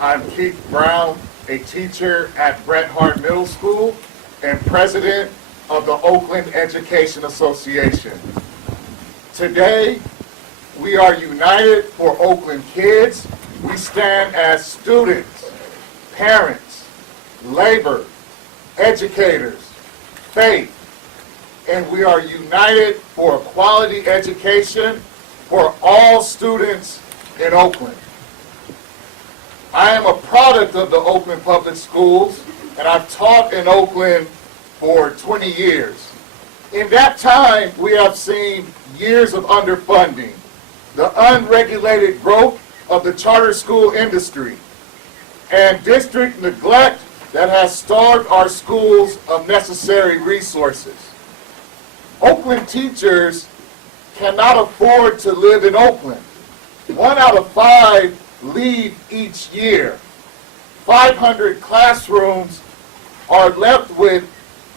I'm Keith Brown, a teacher at Bret Harte Middle School and president of the Oakland Education Association. Today, we are united for Oakland kids. We stand as students, parents, labor, educators, faith, and we are united for a quality education for all students in Oakland. I am a product of the Oakland Public Schools, and I've taught in Oakland for 20 years. In that time, we have seen years of underfunding, the unregulated growth of the charter school industry, and district neglect that has starved our schools of necessary resources. Oakland teachers cannot afford to live in Oakland. 1 out of 5 leave each year. 500 classrooms are left with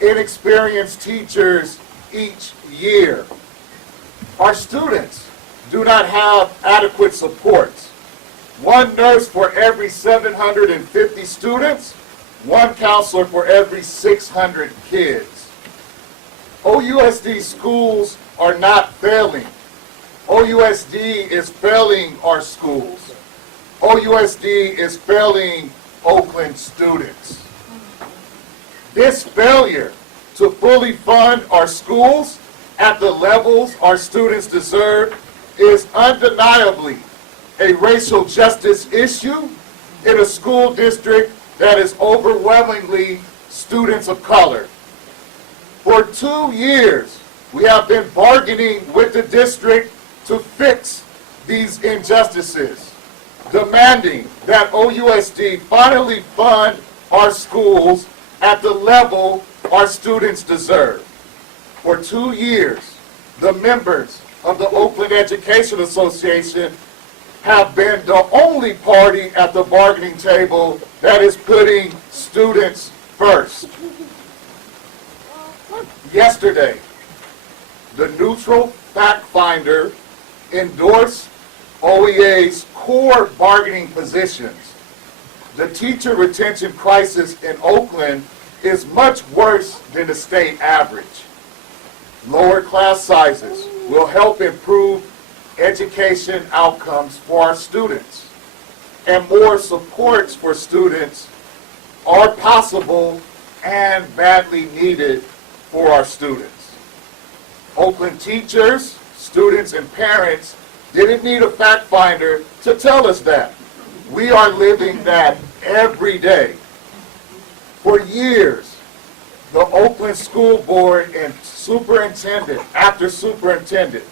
inexperienced teachers each year. Our students do not have adequate supports. 1 nurse for every 750 students, 1 counselor for every 600 kids. OUSD schools are not failing. OUSD is failing our schools. OUSD is failing Oakland students. This failure to fully fund our schools at the levels our students deserve is undeniably a racial justice issue in a school district that is overwhelmingly students of color. For 2 years, we have been bargaining with the district to fix these injustices, demanding that OUSD finally fund our schools at the level our students deserve. For 2 years, the members of the Oakland Education Association have been the only party at the bargaining table that is putting students first. Yesterday, the neutral fact finder endorsed OEA's core bargaining positions. The teacher retention crisis in Oakland is much worse than the state average. Lower class sizes will help improve education outcomes for our students, and more supports for students are possible and badly needed for our students. Oakland teachers, students, and parents didn't need a fact finder to tell us that. We are living that every day. For years, the Oakland School Board and superintendent after superintendent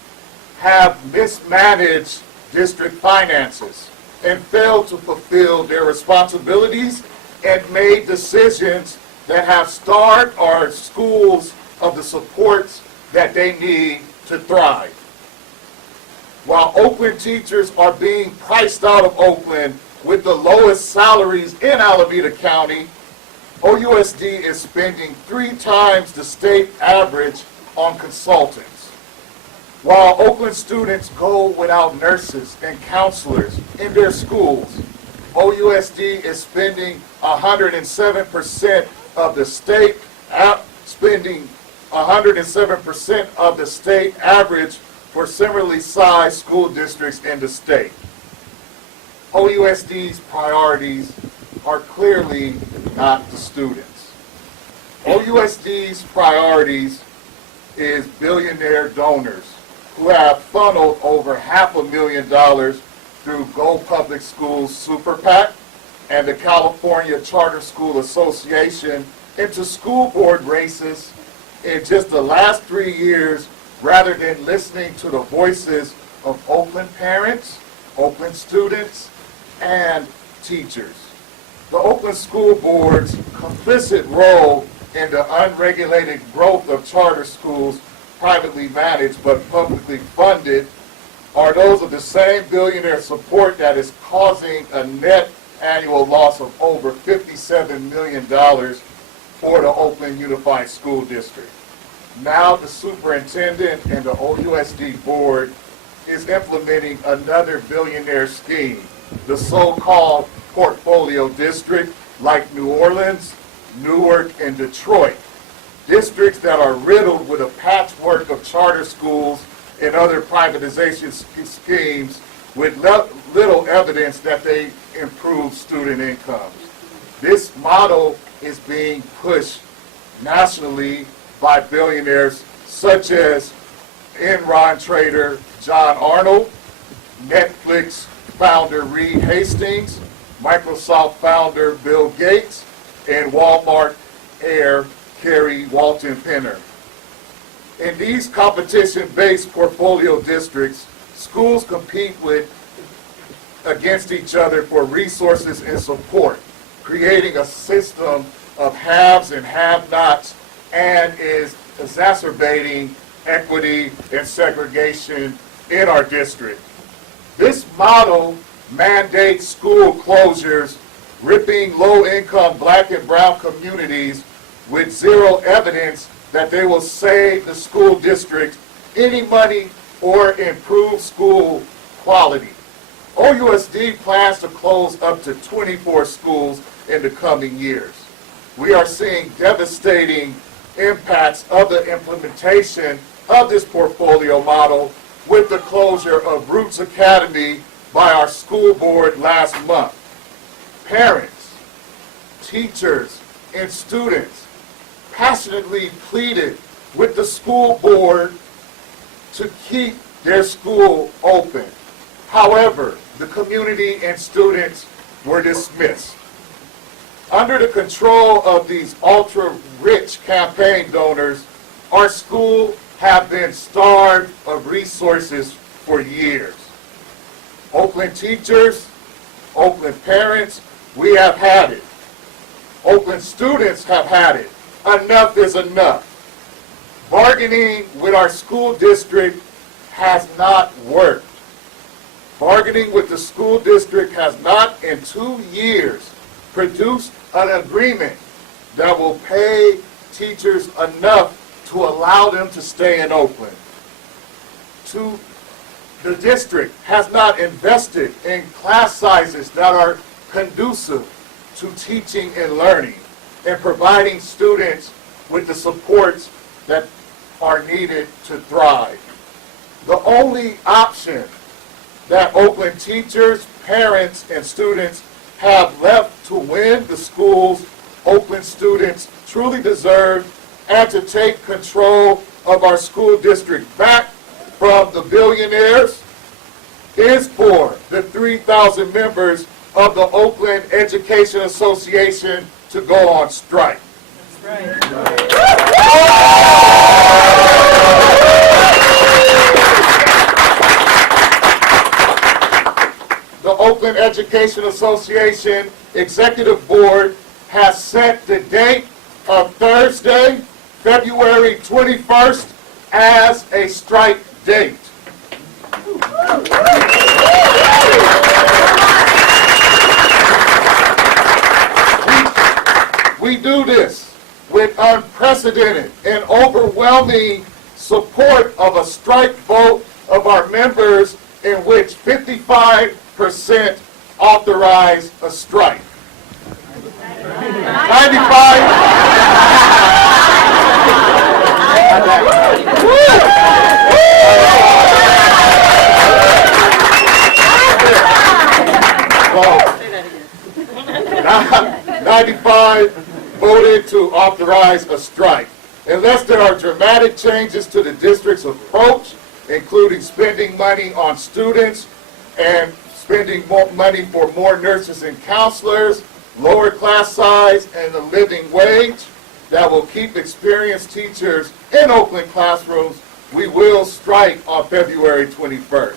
have mismanaged district finances and failed to fulfill their responsibilities and made decisions that have starved our schools of the supports that they need to thrive. While Oakland teachers are being priced out of Oakland with the lowest salaries in Alameda County, OUSD is spending 3 times the state average on consultants. While Oakland students go without nurses and counselors in their schools, OUSD is spending 107% of the state spending 107% of the state average for similarly sized school districts in the state. OUSD's priorities are clearly not the students. OUSD's priorities is billionaire donors who have funneled over $500,000 through Go Public Schools Super PAC and the California Charter School Association into school board races in just the last 3 years, rather than listening to the voices of Oakland parents, Oakland students, and teachers. The Oakland School Board's complicit role in the unregulated growth of charter schools, privately managed but publicly funded, are those of the same billionaire support that is causing a net annual loss of over $57 million for the Oakland Unified School District. Now the superintendent and the OUSD board is implementing another billionaire scheme, the so-called portfolio district like New Orleans, Newark, and Detroit. Districts that are riddled with a patchwork of charter schools and other privatization schemes with little evidence that they improve student incomes. This model is being pushed nationally by billionaires such as Enron trader John Arnold, Netflix founder Reed Hastings, Microsoft founder Bill Gates, and Walmart heir Kerry Walton Penner. In these competition-based portfolio districts, schools compete against each other for resources and support, creating a system of haves and have-nots, and is exacerbating equity and segregation in our district. This model mandates school closures, ripping low-income black and brown communities with zero evidence that they will save the school district any money or improve school quality. OUSD plans to close up to 24 schools in the coming years. We are seeing devastating impacts of the implementation of this portfolio model with the closure of Roots Academy by our school board last month. Parents, teachers, and students passionately pleaded with the school board to keep their school open. However, the community and students were dismissed. Under the control of these ultra-rich campaign donors, our schools have been starved of resources for years. Oakland teachers, Oakland parents, we have had it. Oakland students have had it. Enough is enough. Bargaining with our school district has not worked. Bargaining with the school district has not, in 2 years, produced an agreement that will pay teachers enough to allow them to stay in Oakland. The district has not invested in class sizes that are conducive to teaching and learning and providing students with the supports that are needed to thrive. The only option that Oakland teachers, parents, and students have left to win the schools Oakland students truly deserve and to take control of our school district back from the billionaires is for the 3,000 members of the Oakland Education Association to go on strike. That's right. The Oakland Education Association Executive Board has set the date of Thursday, February 21st, as a strike date. We do this with unprecedented and overwhelming support of a strike vote of our members in which 55% authorize a strike. 95 voted to authorize a strike. Unless there are dramatic changes to the district's approach, including spending money on students and spending more money for more nurses and counselors, lower class size, and a living wage that will keep experienced teachers in Oakland classrooms, we will strike on February 21st.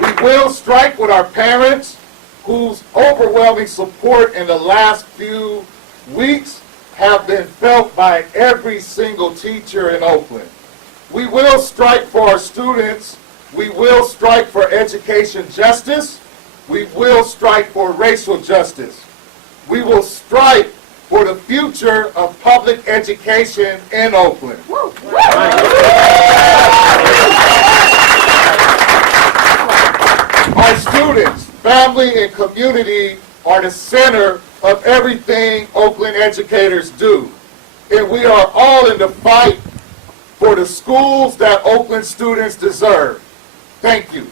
We will strike with our parents, whose overwhelming support in the last few weeks have been felt by every single teacher in Oakland. We will strike for our students. We will strike for education justice. We will strike for racial justice. We will strike for the future of public education in Oakland. family and community are the center of everything Oakland educators do. And we are all in the fight for the schools that Oakland students deserve. Thank you.